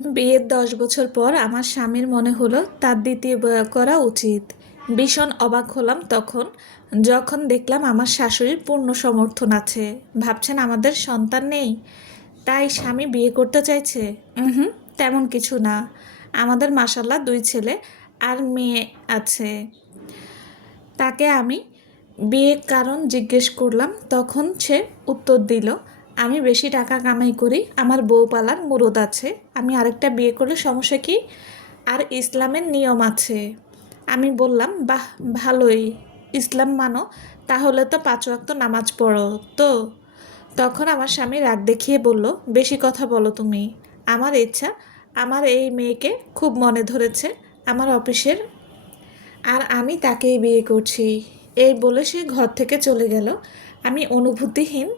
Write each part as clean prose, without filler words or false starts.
বিয়ের ১০ বছর পর আমার স্বামীর মনে হলো তার দ্বিতীয় বিয়ে করা উচিত। ভীষণ অবাক হলাম তখন যখন দেখলাম আমার শাশুড়ির পূর্ণ সমর্থন আছে। ভাবছেন আমাদের সন্তান নেই তাই স্বামী বিয়ে করতে চাইছে? হুম, তেমন কিছু না। আমাদের মাশাল্লাহ 2 ছেলে আর মেয়ে আছে। তাকে আমি বিয়ের কারণ জিজ্ঞেস করলাম, তখন সে উত্তর দিল, আমি বেশি টাকা কামাই করি, আমার বউ পালার মুরদ আছে, আমি আরেকটা বিয়ে করলে সমস্যা কি? আর ইসলামের নিয়ম আছে। আমি বললাম, বাহ, ভালোই। ইসলাম মানো, তাহলে তো 5 ওয়াক্ত নামাজ পড়ো তো? তখন আমার স্বামী রাগ দেখিয়ে বলল, বেশি কথা বলো তুমি। আমার ইচ্ছা, আমার এই মেয়েকে খুব মনে ধরেছে আমার অফিসের, আর আমি তাকেই বিয়ে করছি। এই বলে সে ঘর থেকে চলে গেল। আমি অনুভূতিহীন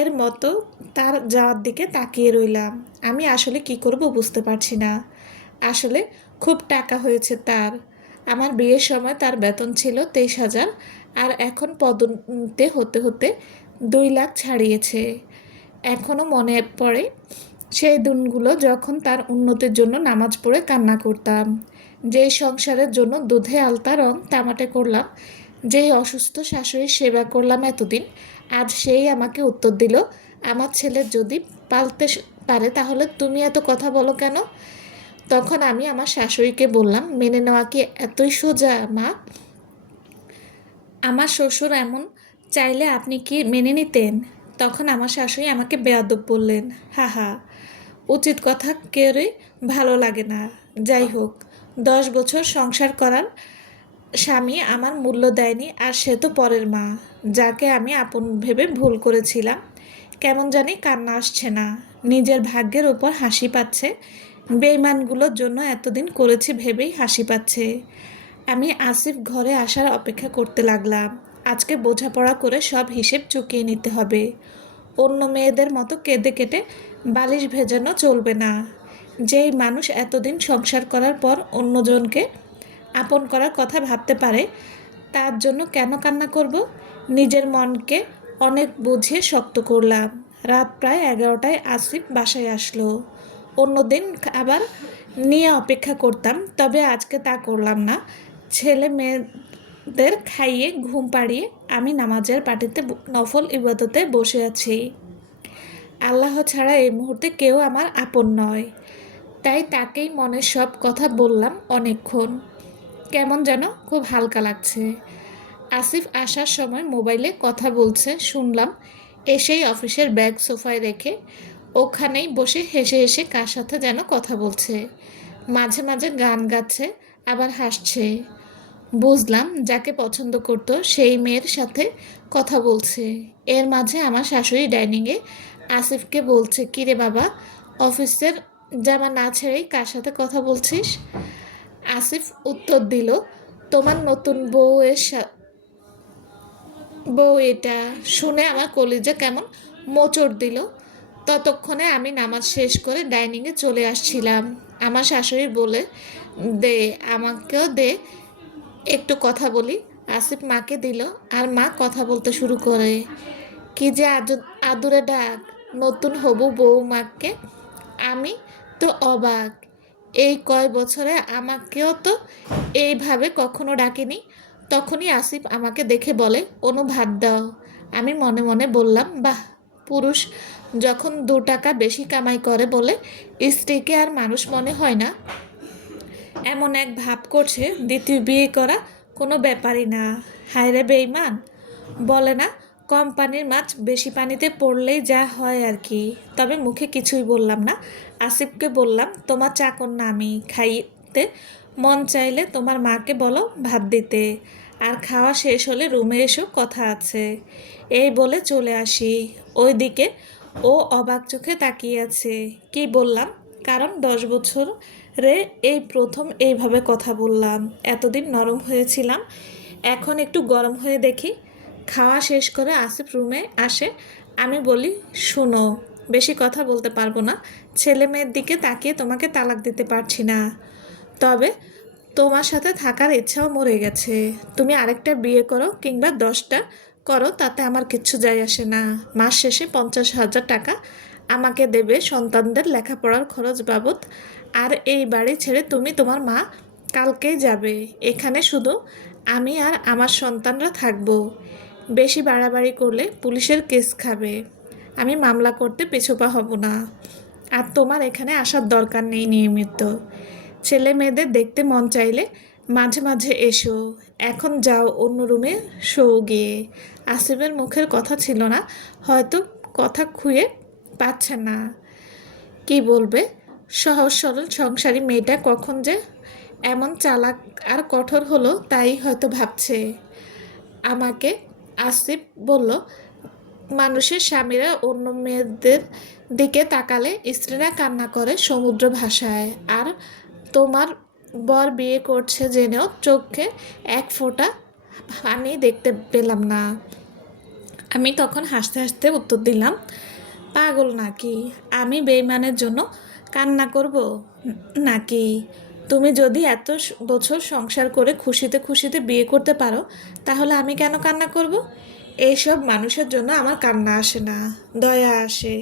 এর মতো তার যাওয়ার দিকে তাকিয়ে রইলাম। আমি আসলে কি করব বুঝতে পারছি না। আসলে খুব টাকা হয়েছে তার। আমার বিয়ের সময় তার বেতন ছিল 23,000, আর এখন পদোন্নতি হতে হতে 2 লাখ ছাড়িয়েছে। এখনও মনে পড়ে সেই দিনগুলো যখন তার উন্নতির জন্য নামাজ পড়ে কান্না করতাম, যেই সংসারের জন্য দুধে আলতা রং তামাটে করলাম, যেই অসুস্থ শাশুড়ির সেবা করলাম এতদিন। আজ সেই আমাকে উত্তর দিল, আমার ছেলে যদি পালতে পারে তাহলে তুমি এত কথা বলো কেন? তখন আমি আমার শাশুড়িকে বললাম, মেনে নেওয়া কি এতই সোজা মা? আমার শ্বশুর এমন চাইলে আপনি কি মেনে নিতেন? তখন আমার শাশুড়ি আমাকে বেয়াদব বললেন, হা হা, উচিত কথা কেউই ভালো লাগে না। যাই হোক, 10 বছর সংসার করার স্বামী আমার মূল্য দেয়নি, আর সে তো পরের মা, যাকে আমি আপন ভেবে ভুল করেছিলাম। কেমন জানি কান্না আসছে না, নিজের ভাগ্যের ওপর হাসি পাচ্ছে। বেইমানগুলোর জন্য এতদিন করেছি ভেবেই হাসি পাচ্ছে। আমি আসিফ ঘরে আসার অপেক্ষা করতে লাগলাম। আজকে বোঝাপড়া করে সব হিসেব চুকিয়ে নিতে হবে। অন্য মেয়েদের মতো কেঁদে কেটে বালিশ ভেজানো চলবে না। যেই মানুষ এতদিন সংসার করার পর অন্যজনকে আপন করার কথা ভাবতে পারে, তার জন্য কেন কান্না করব? নিজের মনকে অনেক বুঝিয়ে শক্ত করলাম। রাত প্রায় 11টায় আসিফ বাসায় আসলো। অন্যদিন আবার নিয়ে অপেক্ষা করতাম, তবে আজকে তা করলাম না। ছেলে মেয়েদের খাইয়ে ঘুম পাড়িয়ে আমি নামাজের পাটিতে নফল ইবাদতে বসে আছি। আল্লাহ ছাড়া এই মুহূর্তে কেউ আমার আপন নয়, তাই তাকেই মনের সব কথা বললাম অনেকক্ষণ। কেমন যেন খুব হালকা লাগছে। আসিফ আসার সময় মোবাইলে কথা বলছে শুনলাম। এসেই অফিসের ব্যাগ সোফায় রেখে ওখানেই বসে হেসে হেসে কার সাথে যেন কথা বলছে। মাঝে মাঝে গান গাচ্ছে, আবার হাসছে। বুঝলাম যাকে পছন্দ করতো সেই মেয়ের সাথে কথা বলছে। এর মাঝে আমার শাশুড়ি ডাইনিংয়ে আসিফকে বলছে, কিরে বাবা, অফিসের জামা না ছেড়েই কার সাথে কথা বলছিস? আসিফ উত্তর দিল, তোমার নতুন বউ এটা। শুনে আমার কলিজা কেমন মোচড় দিল। ততক্ষণে আমি নামাজ শেষ করে ডাইনিংয়ে চলে আসছিলাম। আমার শাশুড়ি বলে, দে, আমাকেও দে, একটু কথা বলি। আসিফ মাকে দিল, আর মা কথা বলতে শুরু করে। কি যে আদুরে ডাক, নতুন হবু বউমাকে। আমি তো অবাক, এই কয় বছরে আমাকেও তো এইভাবে কখনো ডাকেনি। তখনই আসিফ আমাকে দেখে বলে, অনু ভাত দাও। আমি মনে মনে বললাম, বাহ, পুরুষ যখন 2 টাকা বেশি কামাই করে বলে স্ত্রীকে আর মানুষ মনে হয় না। এমন এক ভাব করছে দ্বিতীয় বিয়ে করা কোনো ব্যাপারই না। হায় রে বেইমান! বলে না, কম পানির মাছ বেশি পানিতে পড়লেই যা হয় আর কি। তবে মুখে কিছুই বললাম না। আসিফকে বললাম, তোমার চাকর না আমি, খাইতে মন চাইলে তোমার মাকে বলো ভাত দিতে, আর খাওয়া শেষ হলে রুমে এসো, কথা আছে। এই বলে চলে আসি। ওইদিকে ও অবাক চোখে তাকিয়ে আছে। কি বললাম? কারণ 10 বছরে এই প্রথম এইভাবে কথা বললাম। এতদিন নরম হয়েছিলাম, এখন একটু গরম হয়ে দেখি। খাওয়া শেষ করে আসিফ রুমে আসে। আমি বলি, শোনো, বেশি কথা বলতে পারবো না। ছেলে মেয়ের দিকে তাকিয়ে তোমাকে তালাক দিতে পারছি না, তবে তোমার সাথে থাকার ইচ্ছাও মরে গেছে। তুমি আরেকটা বিয়ে করো কিংবা 10টা করো, তাতে আমার কিচ্ছু যায় আসে না। মাস শেষে 50,000 টাকা আমাকে দেবে সন্তানদের লেখাপড়ার খরচ বাবদ। আর এই বাড়ি ছেড়ে তুমি তোমার মা কালকেই যাবে। এখানে শুধু আমি আর আমার সন্তানরা থাকবো। বেশি বাড়াবাড়ি করলে পুলিশের কেস খাবে। আমি মামলা করতে পিছুপা হব না। আর তোমার এখানে আসার দরকার নেই নিয়মিত। ছেলে মেয়েদের দেখতে মন চাইলে মাঝে মাঝে এসো। এখন যাও অন্য রুমে শো গিয়ে। আসিফের মুখের কথা ছিল না, হয়তো কথা খুঁয়ে পাচ্ছে না কি বলবে। সহজ সরল সংসারী মেয়েটা কখন যে এমন চালাক আর কঠোর হলো তাই হয়তো ভাবছে। আমাকে আসিফ বলল, মানুষের স্বামীরা অন্য মেয়েদের দিকে তাকালে স্ত্রীরা কান্না করে সমুদ্র ভাষায়, আর তোমার বর বিয়ে করছে জেনেও চোখে এক ফোঁটা পানি দেখতে পেলাম না। আমি তখন হাসতে হাসতে উত্তর দিলাম, পাগল নাকি? আমি বেইমানের জন্য কান্না করব নাকি? তুমি যদি এত বছর সংসার করে খুশিতে খুশিতে বিয়ে করতে পারো, তাহলে আমি কেন কান্না করব? এইসব মানুষের জন্য আমার কান্না আসে না, দয়া আসে।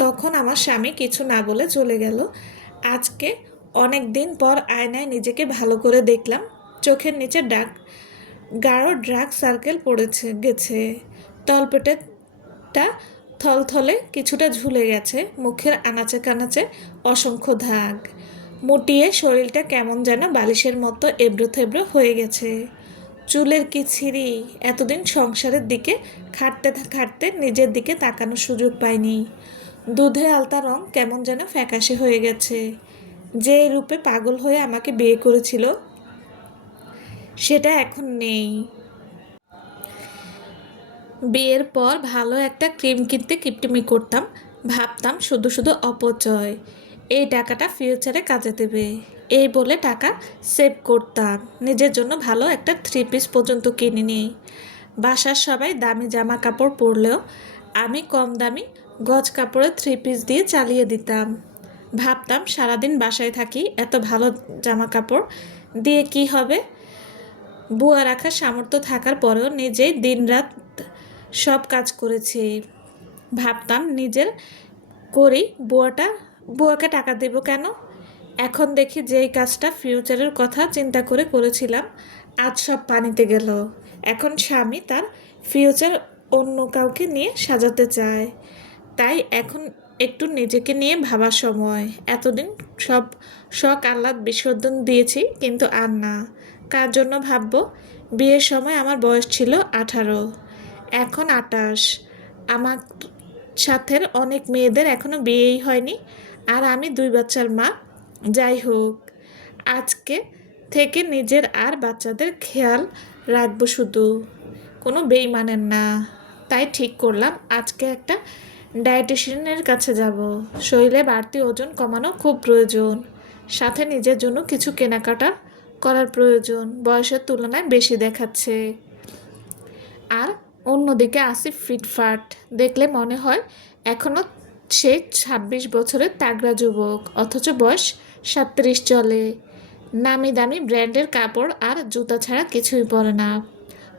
তখন আমার স্বামী কিছু না বলে চলে গেল। আজকে অনেক দিন পর আয়নায় নিজেকে ভালো করে দেখলাম। চোখের নিচে গাঢ় ডার্ক সার্কেল পড়েছে গেছে, তলপেটেটা থলথলে কিছুটা ঝুলে গেছে, মুখের আনাচে কানাচে অসংখ্য দাগ, মুটিয়ে শরীরটা কেমন যেন বালিশের মতো এবড়ো থেবড়ো হয়ে গেছে। চুলের কি ছিঁড়ি! এতদিন সংসারের দিকে খাটতে খাটতে নিজের দিকে তাকানোর সুযোগ পাইনি। দুধে আলতা রং কেমন যেন ফ্যাকাশে হয়ে গেছে। যে রূপে পাগল হয়ে আমাকে বিয়ে করেছিল সেটা এখন নেই। বিয়ের পর ভালো একটা ক্রিম কিনতে কিপটিমি করতাম, ভাবতাম শুধু শুধু অপচয়, এই টাকাটা ফিউচারে কাজে দেবে। এই বলে টাকা সেভ করতাম, নিজের জন্য ভালো একটা 3 পিস পর্যন্ত কিনিনি। বাসার সবাই দামি জামা কাপড় পরলেও আমি কম দামি গজ কাপড়ের 3 পিস দিয়ে চালিয়ে দিতাম। ভাবতাম সারাদিন বাসায় থাকি, এত ভালো জামা কাপড় দিয়ে কি হবে। বুয়া রাখার সামর্থ্য থাকার পরেও নিজেই দিনরাত সব কাজ করেছি। ভাবতাম নিজের করি, বুয়াকে টাকা দেব কেন? এখন দেখি যেই কাজটা ফিউচারের কথা চিন্তা করে করেছিলাম, আজ সব পানিতে গেল। এখন স্বামী তার ফিউচার অন্য কাউকে নিয়ে সাজাতে চায়। তাই এখন একটু নিজেকে নিয়ে ভাবার সময়। এতদিন সব শখ আহ্লাদ বিসর্জন দিয়েছি, কিন্তু আর না। কার জন্য ভাববো? বিয়ের সময় আমার বয়স ছিল 18, এখন 28। আমার সাথের অনেক মেয়েদের এখনো বিয়েই হয়নি, আর আমি 2 বাচ্চার মা। যাই হোক, আজকে থেকে নিজের আর বাচ্চাদের খেয়াল রাখবো শুধু, কোনো বেইমানের না। তাই ঠিক করলাম আজকে একটা ডায়েটিশিয়ানের কাছে যাব। শরীরে বাড়তি ওজন কমানো খুব প্রয়োজন, সাথে নিজের জন্য কিছু কেনাকাটা করার প্রয়োজন। বয়সের তুলনায় বেশি দেখাচ্ছে। আর অন্যদিকে আসিফ ফিটফাট, দেখলে মনে হয় এখনও সে 26 বছরের তাগড়া যুবক, অথচ বয়স 37 চলে। নামি দামি ব্র্যান্ডের কাপড় আর জুতা ছাড়া কিছুই পরে না।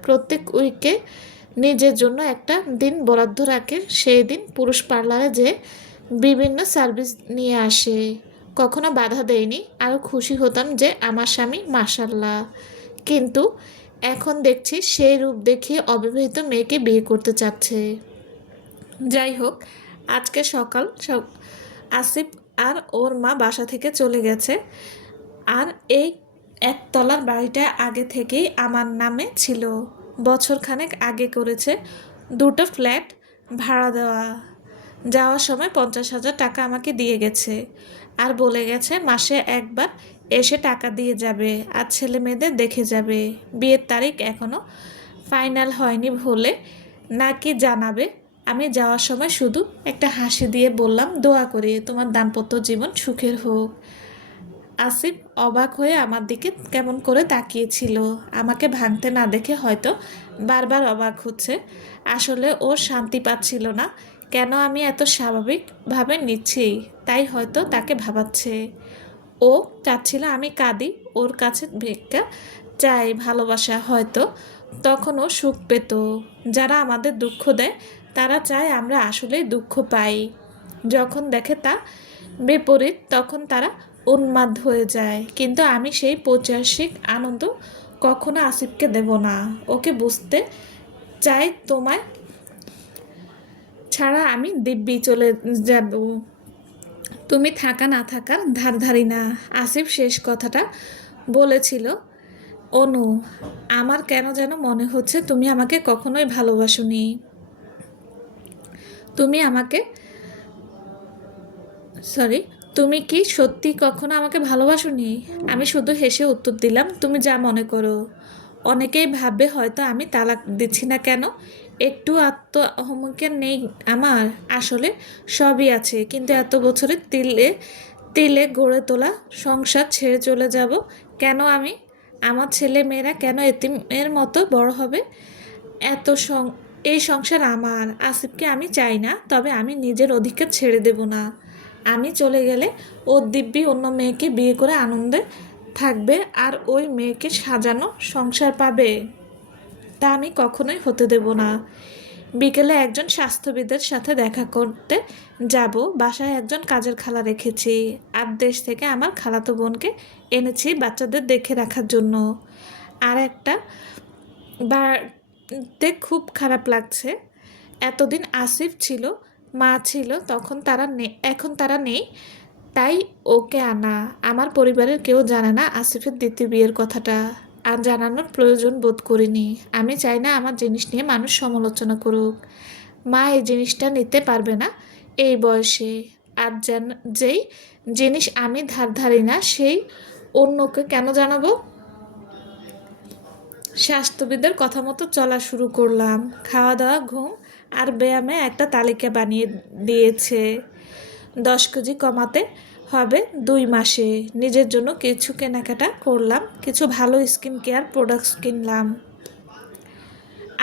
প্রত্যেক উইকে নিজের জন্য একটা দিন বরাদ্দ রাখে, সেই দিন পুরুষ পার্লারে যে বিভিন্ন সার্ভিস নিয়ে আসে। কখনো বাধা দেয়নি, আরও খুশি হতাম যে আমার স্বামী মাশাল্লাহ। কিন্তু এখন দেখছি সেই রূপ দেখিয়ে অবিবাহিত মেয়েকে বিয়ে করতে চাচ্ছে। যাই হোক, আজকে সকাল আসিফ আর ওর মা বাসা থেকে চলে গেছে। আর এই একতলার বাড়িটা আগে থেকেই আমার নামে ছিল, বছরখানেক আগে করেছে। 2টো ফ্ল্যাট ভাড়া দেওয়া। যাওয়ার সময় 50,000 টাকা আমাকে দিয়ে গেছে, আর বলে গেছে মাসে একবার এসে টাকা দিয়ে যাবে, আর ছেলে মেয়েদের দেখে যাবে। বিয়ের তারিখ এখনও ফাইনাল হয়নি বলে নাকি জানাবে। আমি যাওয়ার সময় শুধু একটা হাসি দিয়ে বললাম, দোয়া করি তোমার দাম্পত্য জীবন সুখের হোক। আসিফ অবাক হয়ে আমার দিকে কেমন করে তাকিয়েছিল। আমাকে ভাঙতে না দেখে হয়তো বারবার অবাক হচ্ছে। আসলে ও শান্তি পাচ্ছিল না, কেন আমি এত স্বাভাবিকভাবে নিচ্ছি, তাই হয়তো তাকে ভাবাচ্ছে। ও চাচ্ছিল আমি কাঁদি, ওর কাছে ভিক্ষা চাই, ভালোবাসা, হয়তো তখন ও সুখ পেত। যারা আমাদের দুঃখ দেয় তারা চায় আমরা আসলেই দুঃখ পাই। যখন দেখে তা বিপরীত তখন তারা উন্মাদ হয়ে যায়। কিন্তু আমি সেই পৈশাসিক আনন্দ কখনো আসিফকে দেব না। ওকে বুঝতে চাই তোমায় ছাড়া আমি দিব্যি চলে যাব। তুমি থাকা না থাকার ধারধারি না। আসিফ শেষ কথাটা বলেছিল, অনু, আমার কেন যেন মনে হচ্ছে তুমি আমাকে কখনোই ভালোবাসোনি। তুমি আমাকে সরি তুমি কি সত্যি কখনো আমাকে ভালোবাসোনি? আমি শুধু হেসে উত্তর দিলাম, তুমি যা মনে করো। অনেকেই ভাববে হয়তো আমি তালাক দিচ্ছি না কেন, একটু আত্ম অহংকার নেই আমার। আসলে সবই আছে, কিন্তু এত বছরের তিলে তিলে গড়ে তোলা সংসার ছেড়ে চলে যাব কেন আমি? আমার ছেলে মেয়েরা কেন এতিমের মতো বড় হবে? এত এই সংসার আমার। আসিফকে আমি চাই না, তবে আমি নিজের অধিকার ছেড়ে দেব না। আমি চলে গেলে ও দিব্যি অন্য মেয়েকে বিয়ে করে আনন্দে থাকবে, আর ওই মেয়েকে সাজানো সংসার পাবে। তা আমি কখনোই হতে দেব না। বিকেলে একজন স্বাস্থ্যবিদের সাথে দেখা করতে যাব। বাসায় একজন কাজের খালা রেখেছি, আর দেশ থেকে আমার খালাতো বোনকে এনেছি বাচ্চাদের দেখে রাখার জন্য। আর একটা বাড়তে খুব খারাপ লাগছে। এতদিন আসিফ ছিল, মা ছিল, তখন তারা এখন তারা নেই, তাই ওকে আনা। আমার পরিবারের কেউ জানে না আসিফের দ্বিতীয় বিয়ের কথাটা, আর জানানোর প্রয়োজন বোধ করিনি। আমি চাই না আমার জিনিস নিয়ে মানুষ সমালোচনা করুক। মা এই জিনিসটা নিতে পারবে না এই বয়সে। আর যেই জিনিস আমি ধারি না সেই অন্যকে কেন জানাবো? স্বাস্থ্যবিদের কথা মতো চলা শুরু করলাম। খাওয়া দাওয়া, ঘুম আর ব্যায়ামে একটা তালিকা বানিয়ে দিয়েছে। 10 কেজি কমাতে হবে 2 মাসে। নিজের জন্য কিছু কেনাকাটা করলাম, কিছু ভালো স্কিন কেয়ার প্রোডাক্টস কিনলাম।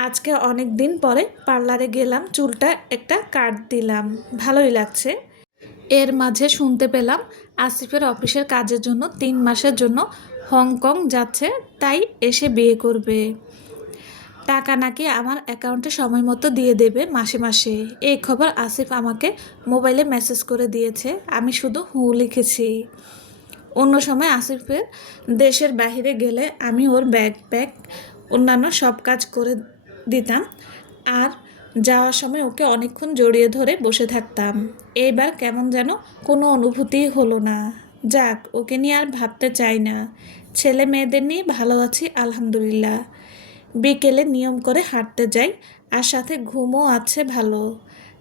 আজকে অনেক দিন পরে পার্লারে গেলাম, চুলটা একটা কাট দিলাম, ভালোই লাগছে। এর মাঝে শুনতে পেলাম আসিফের অফিসের কাজের জন্য 3 মাসের জন্য হংকং যাচ্ছে, তাই এসে বিয়ে করবে। টাকা নাকি আমার অ্যাকাউন্টে সময় মতো দিয়ে দেবে মাসে মাসে। এই খবর আসিফ আমাকে মোবাইলে মেসেজ করে দিয়েছে, আমি শুধু হু লিখেছি। অন্য সময় আসিফের দেশের বাইরে গেলে আমি ওর ব্যাগ প্যাক অন্যান্য সব কাজ করে দিতাম, আর যাওয়ার সময় ওকে অনেকক্ষণ জড়িয়ে ধরে বসে থাকতাম। এইবার কেমন যেন কোনো অনুভূতিই হলো না। যাক, ওকে নিয়ে আর ভাবতে চাই না। ছেলে মেয়েদের নিয়ে ভালো আছি আলহামদুলিল্লাহ। বিকেলে নিয়ম করে হাঁটতে যাই, আর সাথে ঘুমও আছে ভালো,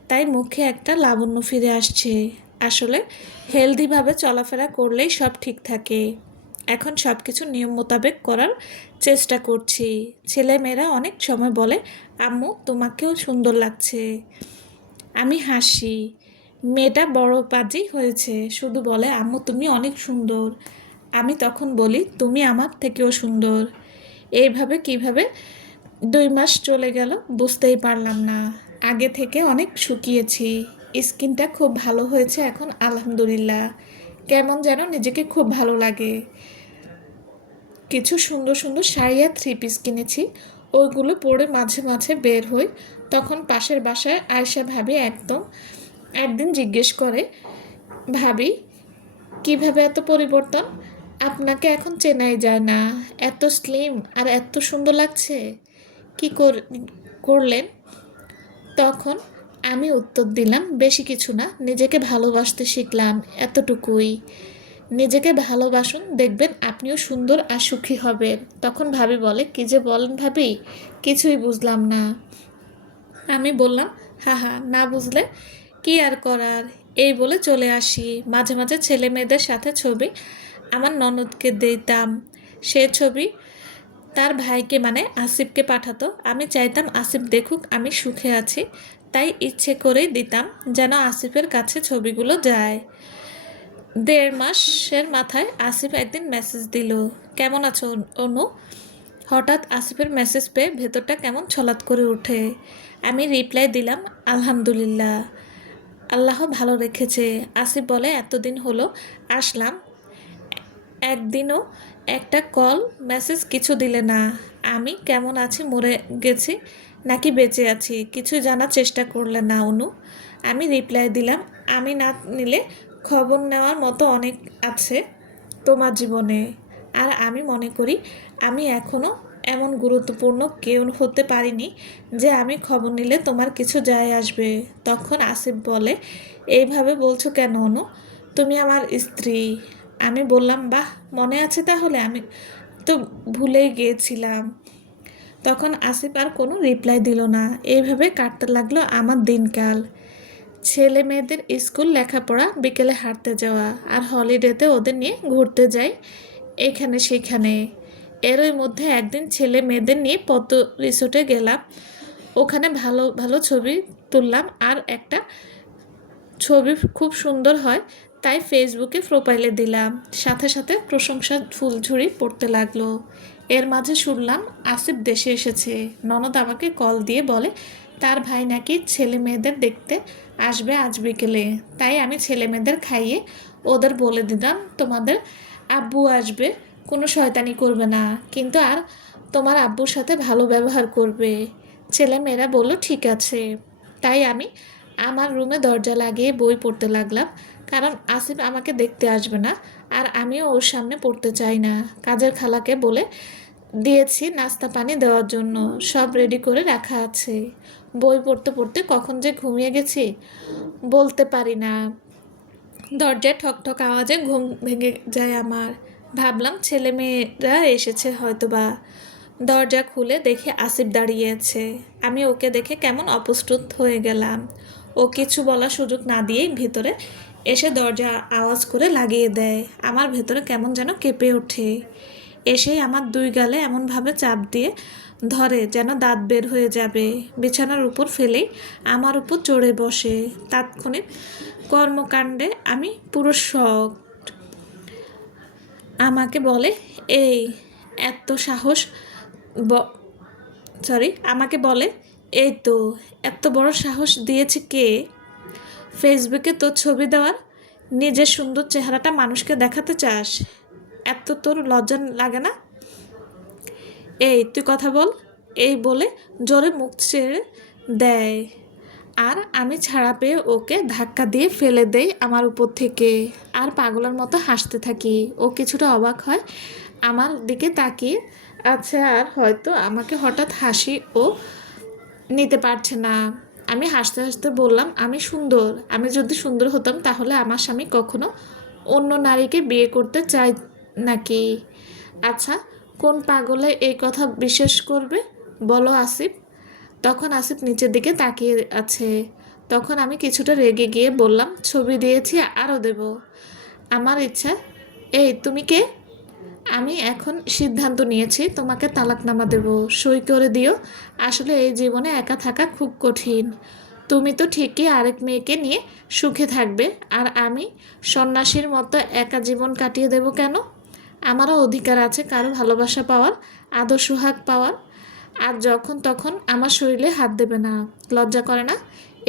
তাই মুখে একটা লাবণ্য ফিরে আসছে। আসলে হেলদিভাবে চলাফেরা করলেই সব ঠিক থাকে। এখন সব কিছু নিয়ম মোতাবেক করার চেষ্টা করছি। ছেলেমেয়েরা অনেক সময় বলে, আম্মু তোমাকেও সুন্দর লাগছে। আমি হাসি। মেয়েটা বড় পাজি হয়েছে, শুধু বলে আম্মু তুমি অনেক সুন্দর। আমি তখন বলি তুমি আমার থেকেও সুন্দর। এইভাবে কিভাবে 2 মাস চলে গেল বুঝতেই পারলাম না। আগে থেকে অনেক শুকিয়েছি, স্কিনটা খুব ভালো হয়েছে এখন আলহামদুলিল্লাহ। কেমন যেন নিজেকে খুব ভালো লাগে। কিছু সুন্দর সুন্দর শাড়ি আর 3 পিস কিনেছি, ওইগুলো পরে মাঝে মাঝে বের হই। তখন পাশের বাসায় আয়শা ভাবি একদিন জিজ্ঞেস করে, ভাবি কিভাবে এত পরিবর্তন? আপনাকে এখন চেনাই যায় না, এত স্লিম আর এত সুন্দর লাগছে। কি করলেন? তখন আমি উত্তর দিলাম, বেশি কিছু না, নিজেকে ভালোবাসতে শিখলাম, এতটুকুই। নিজেকে ভালোবাসুন, দেখবেন আপনিও সুন্দর আর সুখী হবেন। তখন ভাবি বলে, কি যে বলেন ভাবি, কিছুই বুঝলাম না। আমি বললাম, হা না বুঝলে কি আর করার, এই বলে চলে আসি। মাঝে মাঝে ছেলে মেয়েদের সাথে ছবি আমার ননদকে দিতাম, সে ছবি তার ভাইকে মানে আসিফকে পাঠাতো। আমি চাইতাম আসিফ দেখুক আমি সুখে আছি, তাই ইচ্ছে করেই দিতাম যেন আসিফের কাছে ছবিগুলো যায়। 1.5 মাসের মাথায় আসিফ একদিন মেসেজ দিল, কেমন আছো অনু? হঠাৎ আসিফের মেসেজ পেয়ে ভেতরটা কেমন ছলাৎ করে ওঠে। আমি রিপ্লাই দিলাম, আলহামদুলিল্লাহ, আল্লাহ ভালো রেখেছে। আসিফ বলে, এতদিন হলো আসলাম, একদিনও একটা কল মেসেজ কিছু দিলে না। আমি কেমন আছি, মরে গেছি, নাকি বেঁচে আছি কিছু জানার চেষ্টা করলে না অনু। আমি রিপ্লাই দিলাম, আমি না নিলে খবর নেওয়ার মতো অনেক আছে তোমার জীবনে। আর আমি মনে করি আমি এখনও এমন গুরুত্বপূর্ণ কেউ হতে পারিনি যে আমি খবর নিলে তোমার কিছু যায় আসবে। তখন আসিফ বলে, এইভাবে বলছো কেন অনু, তুমি আমার স্ত্রী। আমি বললাম, বাহ, মনে আছে তাহলে, আমি তো ভুলেই গিয়েছিলাম। তখন আসিফ আর কোনো রিপ্লাই দিল না। এইভাবে কাটতে লাগলো আমার দিনকাল। ছেলে মেয়েদের স্কুল, লেখাপড়া, বিকেলে হাঁটতে যাওয়া, আর হলিডেতে ওদের নিয়ে ঘুরতে যাই এখানে সেখানে। এরই মধ্যে একদিন ছেলে মেয়েদের নিয়ে পদ্ম রিসোর্টে গেলাম। ওখানে ভালো ভালো ছবি তুললাম, আর একটা ছবি খুব সুন্দর হয় তাই ফেসবুকে প্রোফাইলে দিলাম। সাথে সাথে প্রশংসার ফুলঝুরি পড়তে লাগলো। এর মাঝে শুনলাম আসিফ দেশে এসেছে। ননদ আমাকে কল দিয়ে বলে তার ভাই নাকি ছেলে মেয়েদের দেখতে আসবে আজ বিকেলে। তাই আমি ছেলে মেয়েদের খাইয়ে ওদের বলে দিলাম তোমাদের আব্বু আসবে, কোনো শয়তানি করবে না, কিন্তু আর তোমার আব্বুর সাথে ভালো ব্যবহার করবে। ছেলে মেয়েরা বলল ঠিক আছে। তাই আমি আমার রুমে দরজা লাগিয়ে বই পড়তে লাগলাম, কারণ আসিফ আমাকে দেখতে আসবে না, আর আমিও ওর সামনে পড়তে চাই না। কাজের খালাকে বলে দিয়েছি নাস্তা পানি দেওয়ার জন্য, সব রেডি করে রাখা আছে। বই পড়তে পড়তে কখন যে ঘুমিয়ে গেছি বলতে পারি না। দরজায় ঠকঠক আওয়াজে ঘুম ভেঙে যায় আমার। ভাবলাম ছেলে মেয়েরা এসেছে হয়তোবা। দরজা খুলে দেখে আসিফ দাঁড়িয়ে আছে। আমি ওকে দেখে কেমন অপ্রস্তুত হয়ে গেলাম। ও কিছু বলার সুযোগ না দিয়েই ভিতরে এসে দরজা আওয়াজ করে লাগিয়ে দেয়। আমার ভেতরে কেমন যেন কেঁপে ওঠে। এসেই আমার দুই গালে এমনভাবে চাপ দিয়ে ধরে যেন দাঁত বের হয়ে যাবে। বিছানার উপর ফেলেই আমার উপর চড়ে বসে। তাৎক্ষণিক কর্মকাণ্ডে আমি পুরো শক। আমাকে বলে, এই এত সাহস, আমাকে বলে, এই তো এত বড় সাহস দিয়েছে কে ফেসবুকে তোর ছবি দেওয়ার? নিজের সুন্দর চেহারাটা মানুষকে দেখাতে চাস? এত তোর লজ্জা লাগে না? এই তুই কথা বল। এই বলে জোরে মুখ ছেড়ে দেয়, আর আমি ছাড়া পেয়ে ওকে ধাক্কা দিয়ে ফেলে দেই আমার উপর থেকে। আর পাগলের মতো হাসতে থাকি। ও কিছুটা অবাক হয় আমার দিকে তাকিয়ে আছে, আর হয়তো আমাকে হঠাৎ হাসি ও নিতে পারছে না। আমি হাসতে হাসতে বললাম, আমি সুন্দর। আমি যদি সুন্দর হতাম তাহলে আমার স্বামী কখনো অন্য নারীকে বিয়ে করতে চায় নাকি? আচ্ছা, কোন পাগলে এই কথা বিশ্বাস করবে বলো আসিফ? তখন আসিফ নিচের দিকে তাকিয়ে আছে। তখন আমি কিছুটা রেগে গিয়ে বললাম, ছবি দিয়েছি, আরও দেব। আমার ইচ্ছা। এই তুমি কে? আমি এখন সিদ্ধান্ত নিয়েছি তোমাকে তালাকনামা দেব, সই করে দিও। আসলে এই জীবনে একা থাকা খুব কঠিন। তুমি তো ঠিকই আরেক মেয়েকে নিয়ে সুখে থাকবে, আর আমি সন্ন্যাসীর মতো একা জীবন কাটিয়ে দেব কেন? আমারও অধিকার আছে কারো ভালোবাসা পাওয়ার, আদর সোহাগ পাওয়ার। আর যখন তখন আমার শরীরে হাত দেবে না। লজ্জা করে না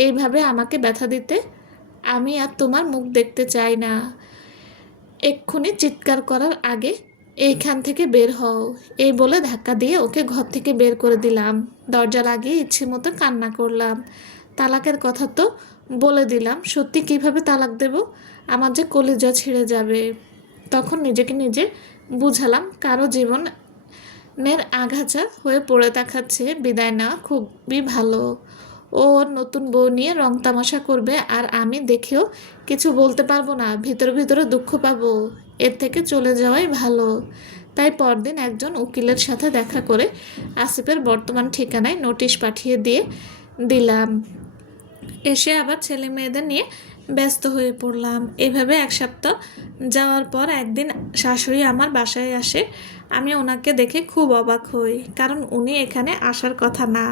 এইভাবে আমাকে ব্যথা দিতে? আমি আর তোমার মুখ দেখতে চাই না। এক্ষুনি চিৎকার করার আগে এইখান থেকে বের হও। এই বলে ধাক্কা দিয়ে ওকে ঘর থেকে বের করে দিলাম। দরজা লাগিয়ে ইচ্ছে মতো কান্না করলাম। তালাকের কথা তো বলে দিলাম, সত্যি কিভাবে তালাক দেব? আমার যে কলিজা ছিঁড়ে যাবে। তখন নিজেকে নিজে বুঝালাম কারো জীবনের আগাছা হয়ে পড়ে থাকার চেয়ে বিদায় নেওয়া খুবই ভালো। ও ওর নতুন বউ নিয়ে রং তামাশা করবে, আর আমি দেখেও কিছু বলতে পারবো না, ভিতরে ভিতরে দুঃখ পাবো। এর থেকে চলে যাওয়াই ভালো। তাই পরদিন একজন উকিলের সাথে দেখা করে আসিফের বর্তমান ঠিকানায় নোটিশ পাঠিয়ে দিলাম। এসে আবার ছেলে মেয়েদের নিয়ে ব্যস্ত হয়ে পড়লাম। এভাবে এক সপ্তাহ যাওয়ার পর একদিন শাশুড়ি আমার বাসায় আসে। আমি ওনাকে দেখে খুব অবাক হই, কারণ উনি এখানে আসার কথা না।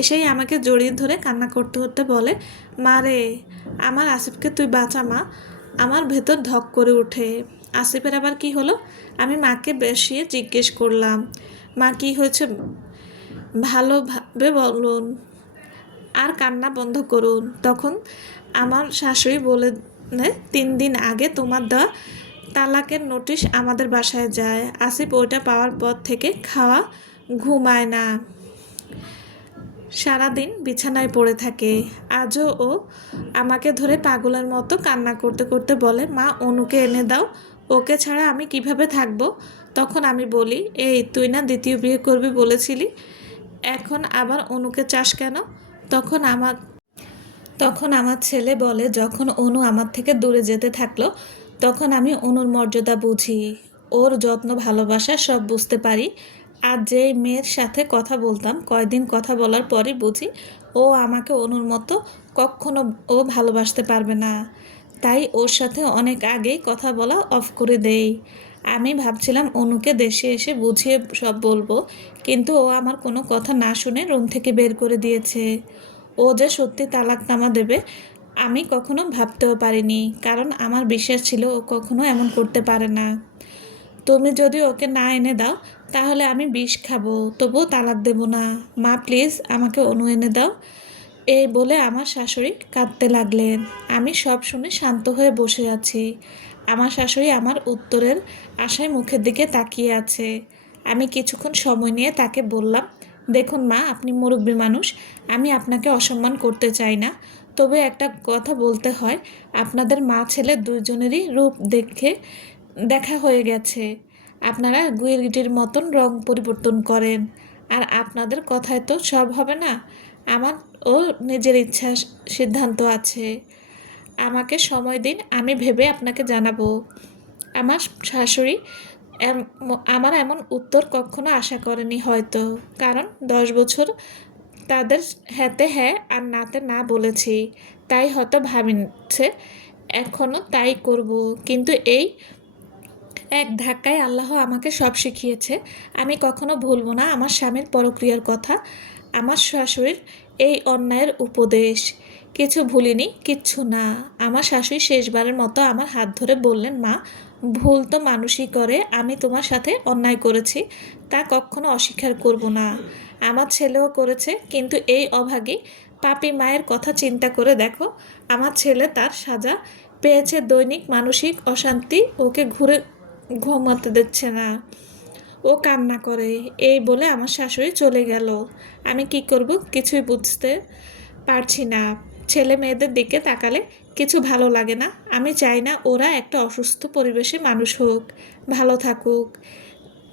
এসেই আমাকে জড়িয়ে ধরে কান্না করতে করতে বলে, মা রে, আমার আসিফকে তুই বাঁচা মা। আমার ভেতর ধক করে ওঠে। আসিফের আবার কি হলো? আমি মাকে বসিয়ে জিজ্ঞেস করলাম, মা কি হয়েছে ভালোভাবে বলুন, আর কান্না বন্ধ করুন। তখন আমার শাশুড়ি বলে, 3 দিন আগে তোমার দেওয়া তালাকের নোটিশ আমাদের বাসায় যায়। আসিফ ওইটা পাওয়ার পর থেকে খাওয়া ঘুমায় না। সারাদিন বিছানায় পড়ে থাকে। আজও ও আমাকে ধরে পাগলের মতো কান্না করতে করতে বলে, মা অনুকে এনে দাও, ওকে ছাড়া আমি কিভাবে থাকবো। তখন আমি বলি, এই তুই না দ্বিতীয় বিয়ে করবি বলেছিলি, এখন আবার অনুকে চাস কেন? তখন আমার তখন আমার ছেলে বলে, যখন অনু আমার থেকে দূরে যেতে থাকলো তখন আমি অনুর মর্যাদা বুঝি, ওর যত্ন ভালোবাসা সব বুঝতে পারি। আর যেই মেয়ের সাথে কথা বলতাম কয়দিন কথা বলার পরই বুঝি ও আমাকে অনুর মতো কখনো ও ভালোবাসতে পারবে না। তাই ওর সাথে অনেক আগেই কথা বলা অফ করে দেই। আমি ভাবছিলাম অনুকে দেশে এসে বুঝিয়ে সব বলবো, কিন্তু ও আমার কোনো কথা না শুনে রুম থেকে বের করে দিয়েছে। ও যে সত্যি তালাকনামা দেবে আমি কখনো ভাবতেও পারিনি, কারণ আমার বিশ্বাস ছিল ও কখনো এমন করতে পারে না। তুমি যদি ওকে না এনে দাও তাহলে আমি বিষ খাবো, তবুও তালাক দেব না। মা প্লিজ আমাকে অনু এনে দাও। এই বলে আমার শাশুড়ি কাঁদতে লাগলেন। আমি সব শুনে শান্ত হয়ে বসে আছি। আমার শাশুড়ি আমার উত্তরের আশায় মুখের দিকে তাকিয়ে আছে। আমি কিছুক্ষণ সময় নিয়ে তাকে বললাম, দেখুন মা, আপনি মুরব্বী মানুষ, আমি আপনাকে অসম্মান করতে চাই না, তবে একটা কথা বলতে হয়, আপনাদের মা ছেলে দুজনেরই রূপ দেখা হয়ে গেছে। আপনারা গুইরগিটির মতন রং পরিবর্তন করেন, আর আপনাদের কথায় তো সব হবে না। আমার ও নিজের ইচ্ছা সিদ্ধান্ত আছে। আমাকে সময় দিন, আমি ভেবে আপনাকে জানাবো। আমার শাশুড়ি আমার এমন উত্তর কখনো আশা করেনি হয়তো, কারণ 10 বছর তাদের হ্যাঁতে হ্যাঁ আর নাতে না বলেছি, তাই হয়তো ভাবছে এখনও তাই করব। কিন্তু এই এক ধাক্কায় আল্লাহ আমাকে সব শিখিয়েছে। আমি কখনো ভুলব না আমার স্বামীর পরক্রিয়ার কথা, আমার শাশুড়ির এই অন্যায়ের উপদেশ। কিছু ভুলিনি, কিচ্ছু না। আমার শাশুড়ি শেষবারের মতো আমার হাত ধরে বললেন, মা, ভুল তো মানুষই করে, আমি তোমার সাথে অন্যায় করেছি, তা কখনো অস্বীকার করব না। আমার ছেলেও করেছে, কিন্তু এই অভাগী পাপী মায়ের কথা চিন্তা করে দেখো, আমার ছেলে তার সাজা পেয়েছে। দৈনিক মানসিক অশান্তি ওকে ঘুমাতে দিচ্ছে না, ও কান্না করে। এই বলে আমার শাশুড়ি চলে গেল। আমি কি করব কিছুই বুঝতে পারছি না। ছেলে মেয়েদের দিকে তাকালে কিছু ভালো লাগে না। আমি চাই না ওরা একটা অসুস্থ পরিবেশে মানুষ হোক, ভালো থাকুক।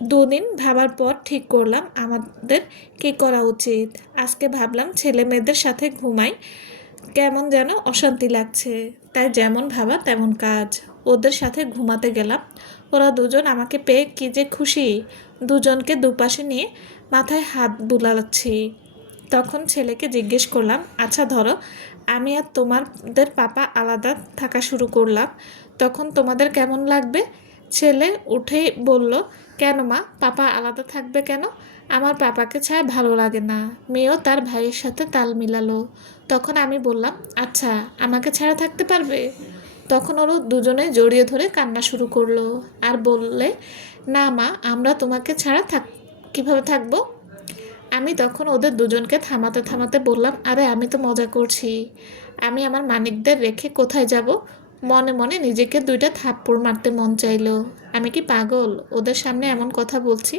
দুদিন ভাবার পর ঠিক করলাম আমাদের কী করা উচিত। আজকে ভাবলাম ছেলে মেয়েদের সাথে ঘুমাই, কেমন যেন অশান্তি লাগছে, তাই যেমন ভাবা তেমন কাজ। ওদের সাথে ঘুমাতে গেলাম। ওরা দুজন আমাকে পেয়ে কী যে খুশি। দুজনকে দুপাশে নিয়ে মাথায় হাত বুলাচ্ছি। তখন ছেলেকে জিজ্ঞেস করলাম, আচ্ছা ধরো আমি আর তোমাদের পাপা আলাদা থাকা শুরু করলাম, তখন তোমাদের কেমন লাগবে? ছেলে উঠেই বলল, কেন মা, পাপা আলাদা থাকবে কেন? আমার পাপাকে ছাড়া ভালো লাগে না। মেয়েও তার ভাইয়ের সাথে তাল মিলালো। তখন আমি বললাম, আচ্ছা আমাকে ছাড়া থাকতে পারবে? তখন ওরা দুজনে জড়িয়ে ধরে কান্না শুরু করলো আর বললে, না মা, আমরা তোমাকে ছাড়া কীভাবে থাকবো? আমি তখন ওদের দুজনকে থামাতে থামাতে বললাম, আরে আমি তো মজা করছি। আমি আমার মানিকদের রেখে কোথায় যাব? মনে মনে নিজেকে 2টা থাপ্পড় মারতে মন চাইলো। আমি কি পাগল ওদের সামনে এমন কথা বলছি?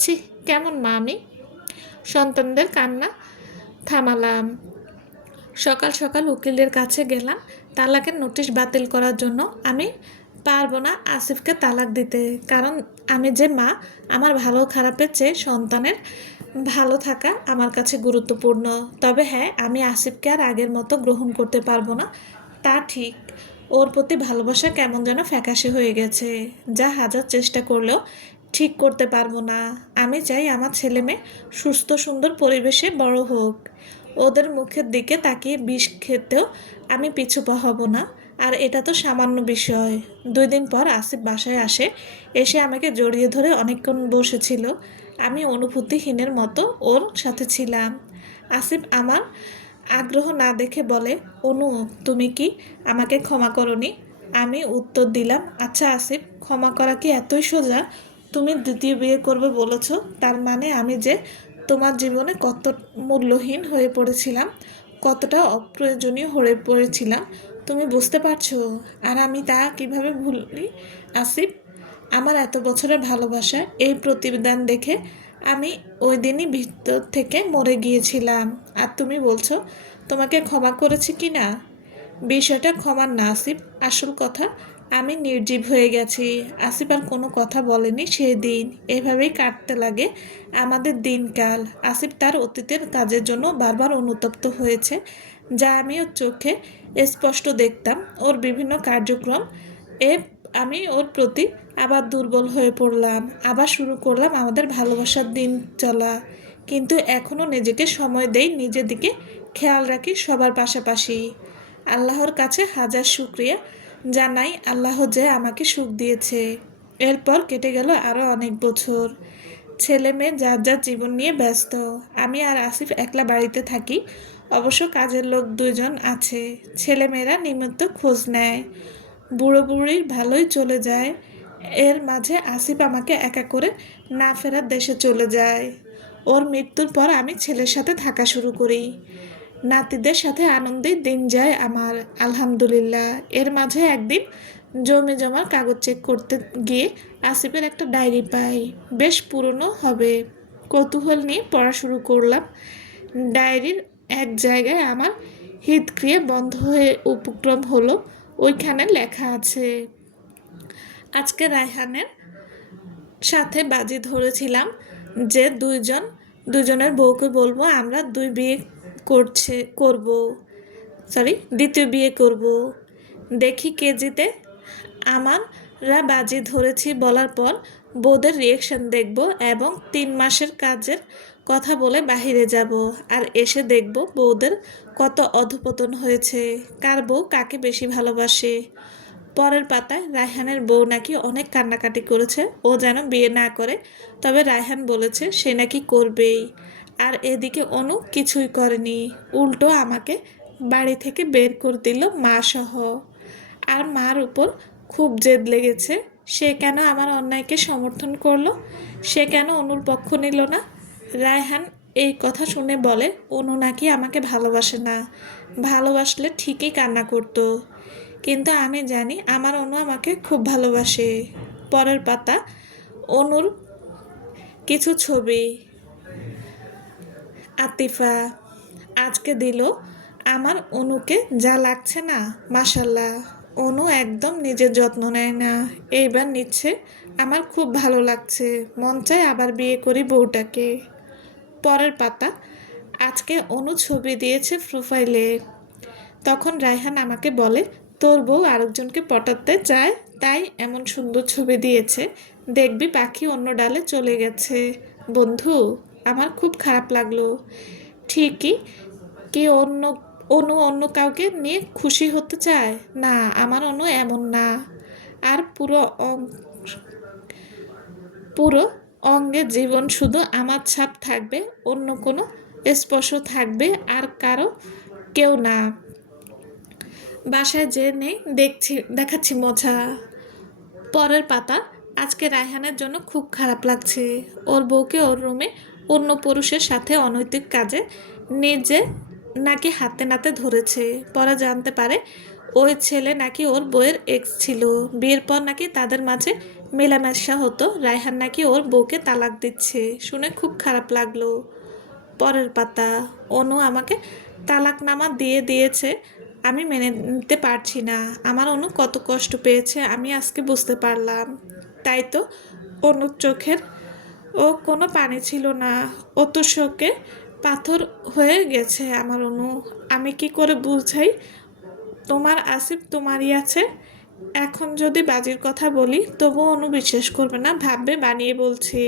ছি, কেমন মা আমি! সন্তানদের কান্না থামালাম। সকাল সকাল উকিলের কাছে গেলাম তালাকের নোটিশ বাতিল করার জন্য। আমি পারবো না আসিফকে তালাক দিতে, কারণ আমি যে মা, আমার ভালো খারাপের চেয়ে সন্তানের ভালো থাকা আমার কাছে গুরুত্বপূর্ণ। তবে হ্যাঁ, আমি আসিফকে আর আগের মতো গ্রহণ করতে পারবো না, তা ঠিক। ওর প্রতি ভালোবাসা কেমন যেন ফ্যাকাশে হয়ে গেছে, যা হাজার চেষ্টা করলেও ঠিক করতে পারবো না। আমি চাই আমার ছেলে মেয়ে সুস্থ সুন্দর পরিবেশে বড় হোক। ওদের মুখের দিকে তাকিয়ে বিষ খেতেও আমি পিছু পা হব না। আর এটা তো সামান্য বিষয়। 2 দিন পর আসিফ বাসায় আসে। এসে আমাকে জড়িয়ে ধরে অনেকক্ষণ বসেছিল। আমি অনুভূতিহীনের মতো ওর সাথে ছিলাম। আসিফ আমার আগ্রহ না দেখে বলে, অনু, তুমি কি আমাকে ক্ষমা করনি? আমি উত্তর দিলাম, আচ্ছা আসিফ, ক্ষমা করা কি এতই সোজা? তুমি দ্বিতীয় বিয়ে করবে বলেছ, তার মানে আমি যে তোমার জীবনে কত মূল্যহীন হয়ে পড়েছিলাম, কতটা অপ্রয়োজনীয় হয়ে পড়েছিলাম, তুমি বুঝতে পারছো? আর আমি তা কিভাবে ভুলি আসিফ? আমার এত বছরের ভালোবাসা এই প্রতিবেদন দেখে আমি ওই দিনই ভিতর থেকে মরে গিয়েছিলাম, আর তুমি বলছো তোমাকে ক্ষমা করেছি কি না? বিষয়টা ক্ষমার না আসিফ, আসল কথা আমি নির্জীব হয়ে গেছি। আসিফ আর কোনো কথা বলেনি সেদিন। এভাবেই কাটতে লাগে আমাদের দিনকাল। আসিফ তার অতীতের কাজের জন্য বারবার অনুতপ্ত হয়েছে, যা আমি ওর চোখে স্পষ্ট দেখতাম। ওর বিভিন্ন কার্যক্রম এ আমি ওর প্রতি আবার দুর্বল হয়ে পড়লাম। আবার শুরু করলাম আমাদের ভালোবাসার দিন চলা। কিন্তু এখনও নিজেকে সময় দেই, নিজের দিকে খেয়াল রাখি সবার পাশাপাশি। আল্লাহর কাছে হাজার শুক্রিয়া জানাই, আল্লাহ যে আমাকে সুখ দিয়েছে। এরপর কেটে গেল আরও অনেক বছর। ছেলে মেয়ে যার যার জীবন নিয়ে ব্যস্ত। আমি আর আসিফ একলা বাড়িতে থাকি। অবশ্য কাজের লোক দুজন আছে। ছেলেমেয়েরা নিয়মিত খোঁজ নেয়। বুড়ো বুড়ির ভালোই চলে যায়। এর মাঝে আসিফ আমাকে একা করে না ফেরার দেশে চলে যায়। ওর মৃত্যুর পর আমি ছেলের সাথে থাকা শুরু করি। নাতিদের সাথে আনন্দেই দিন যায় আমার, আলহামদুলিল্লাহ। এর মাঝে একদিন জমি জমার কাগজ চেক করতে গিয়ে আসিফের একটা ডায়েরি পাই। বেশ পুরনো হবে। কৌতূহল নিয়ে পড়া শুরু করলাম। ডায়েরির এক জায়গায় আমার হৃদক্রিয়া বন্ধ হয়ে উপক্রম হলো। ওইখানে লেখা আছে, আজকে রায়হানের সাথে বাজি ধরেছিলাম যে দুজনের বউকে বলবো আমরা দ্বিতীয় বিয়ে করব। দেখি কে জিতে। আমরা বাজি ধরেছি বলার পর বউদের রিয়েকশন দেখব এবং 3 মাসের কাজের কথা বলে বাহিরে যাব, আর এসে দেখব বউদের কত অধঃপতন হয়েছে, কার বউ কাকে বেশি ভালোবাসে। পরের পাতায় রায়হানের বউ নাকি অনেক কান্নাকাটি করেছে, ও যেন বিয়ে না করে, তবে রায়হান বলেছে সে নাকি করবেই। আর এদিকে অনু কিছুই করেনি, উল্টো আমাকে বাড়ি থেকে বের করে দিল মা সহ। আর মার উপর খুব জেদ লেগেছে। সে কেন আমার অন্যায়কে সমর্থন করলো? সে কেন অনুর পক্ষ নিল না? রায়হান এই কথা শুনে বলে অনু নাকি আমাকে ভালোবাসে না, ভালোবাসলে ঠিকই কান্না করতো। কিন্তু আমি জানি আমার অনু আমাকে খুব ভালোবাসে। পরের পাতা, অনুর কিছু ছবি। আতিফা আজকে দিল আমার অনুকে যা লাগছে না, মাশাল্লাহ। অনু একদম নিজের যত্ন নেয় না, এইবার নিচ্ছে। আমার খুব ভালো লাগছে, মন চায় আবার বিয়ে করি বউটাকে। পরের পাতা, আজকে অনু ছবি দিয়েছে প্রোফাইলে। তখন রায়হান আমাকে বলে তোর বউ আরেকজনকে পটাতে চায়, তাই এমন সুন্দর ছবি দিয়েছে। দেখবি পাখি অন্য ডালে চলে গেছে। বন্ধু, আমার খুব খারাপ লাগলো। ঠিকই কি অনু অন্য কাউকে নিয়ে খুশি হতে চায়? না, আমার অনু এমন না। আর পুরো অঙ্গে জীবন শুধু আমার ছাপ থাকবে, অন্য কোনো স্পর্শ থাকবে আর কারো কেউ না। বাসায় যে নেই দেখাচ্ছি মজা। পরের পাতা, আজকে রায়হানের জন্য খুব খারাপ লাগছে। ওর বউকে ওর রুমে অন্য পুরুষের সাথে অনৈতিক কাজে নিজে নাকি হাতে নাতে ধরেছে। পরে জানতে পারে ওই ছেলে নাকি ওর বউয়ের এক্স ছিল। বিয়ের পর নাকি তাদের মাঝে মেলামেশা হতো। রায়হান নাকি ওর বউকে তালাক দিচ্ছে। শুনে খুব খারাপ লাগলো। পরের পাতা, অনু আমাকে তালাকনামা দিয়ে দিয়েছে। আমি মেনে নিতে পারছি না। আমার অনু কত কষ্ট পেয়েছে আমি আজকে বুঝতে পারলাম। তাই তো অনুর চোখের ও কোনো পানি ছিল না, ও তো শোকে পাথর হয়ে গেছে আমার অনু। আমি কি করে বুঝাই তোমার আসিফ তোমারই আছে? এখন যদি বাজির কথা বলি তবুও অনু বিশ্বাস করবে না, ভাববে বানিয়ে বলছি।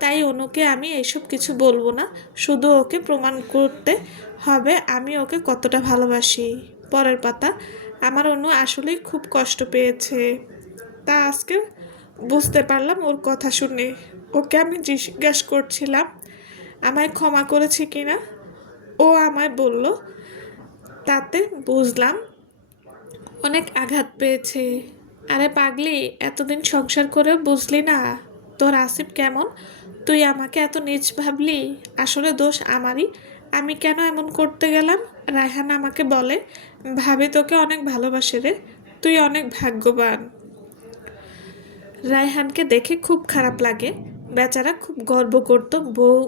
তাই অনুকে আমি এসব কিছু বলবো না, শুধু ওকে প্রমাণ করতে হবে আমি ওকে কতটা ভালোবাসি। পরের পাতা, আমার অনু আসলেই খুব কষ্ট পেয়েছে, তা আজকে বুঝতে পারলাম ওর কথা শুনে। ওকে আমি জিজ্ঞাসা করছিলাম আমায় ক্ষমা করেছে কিনা, ও আমায় বলল, তাতে বুঝলাম অনেক আঘাত পেয়েছে। আরে পাগলি, এতদিন সংসার করেও বুঝলি না তোর আসিফ কেমন? তুই আমাকে এত নীচ ভাবলি। আসলে দোষ আমারই। আমি কেন এমন করতে গেলাম? রায়হান আমাকে বলে ভাবি তোকে অনেক ভালোবাসে রে, তুই অনেক ভাগ্যবান। রায়হানকে দেখে খুব খারাপ লাগে। বেচারা খুব গর্ব করতো বউ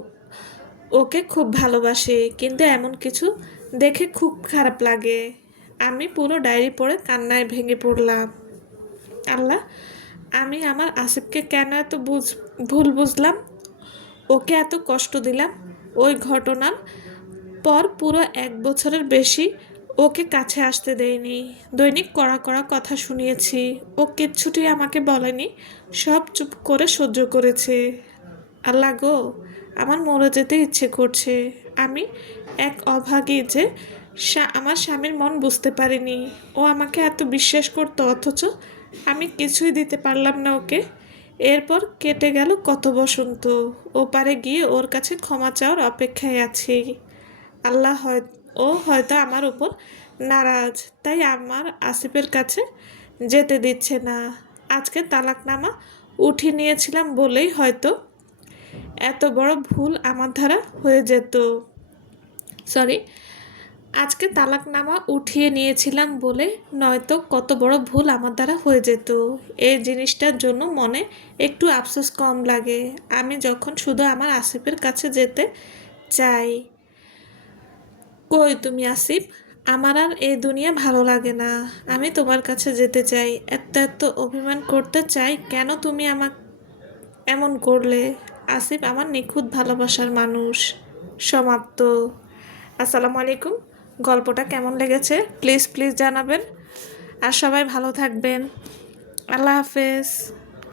ওকে খুব ভালোবাসে, কিন্তু এমন কিছু দেখে খুব খারাপ লাগে। আমি পুরো ডায়েরি পড়ে কান্নায় ভেঙে পড়লাম। আল্লাহ, আমি আমার আসিফকে কেন এত ভুল বুঝলাম, ওকে এত কষ্ট দিলাম। ওই ঘটনার পর পুরো 1 বছরের বেশি ওকে কাছে আসতে দেয়নি। দৈনিক কড়া কড়া কথা শুনিয়েছি, ও কিচ্ছুটি আমাকে বলেনি, সব চুপ করে সহ্য করেছে। আল্লাহ গো, আমার মরে যেতে ইচ্ছে করছে। আমি এক অভাগী যে আমার স্বামীর মন বুঝতে পারিনি। ও আমাকে এত বিশ্বাস করতো, অথচ আমি কিছুই দিতে পারলাম না ওকে। এরপর কেটে গেল কত বসন্ত। ওপারে গিয়ে ওর কাছে ক্ষমা চাওয়ার অপেক্ষায় আছি। আল্লাহ ও হয়তো আমার উপর নারাজ, তাই আমার আসিফের কাছে যেতে দিচ্ছে না। আজকে তালাকনামা উঠিয়ে নিয়েছিলাম বলেই হয়তো এত বড় ভুল আমার দ্বারা হয়ে যেত। সরি, আজকে তালাকনামা উঠিয়ে নিয়েছিলাম বলে নয়তো কত বড় ভুল আমার দ্বারা হয়ে যেত। এই জিনিসটার জন্য মনে একটু আফসোস কম লাগে আমি যখন শুধু আমার আসিফের কাছে যেতে চাই। কই তুমি আসিফ, আমার আর এই দুনিয়া ভালো লাগে না। আমি তোমার কাছে যেতে চাই, এত এত অভিমান করতে চাই। কেন তুমি আমাকে এমন করলে? আসিফ আমার নিখুঁত ভালোবাসার মানুষ। সমাপ্ত। আসসালামু আলাইকুম। গল্পটা কেমন লেগেছে প্লিজ প্লিজ জানাবেন। আর সবাই ভালো থাকবেন। আল্লাহ হাফেজ।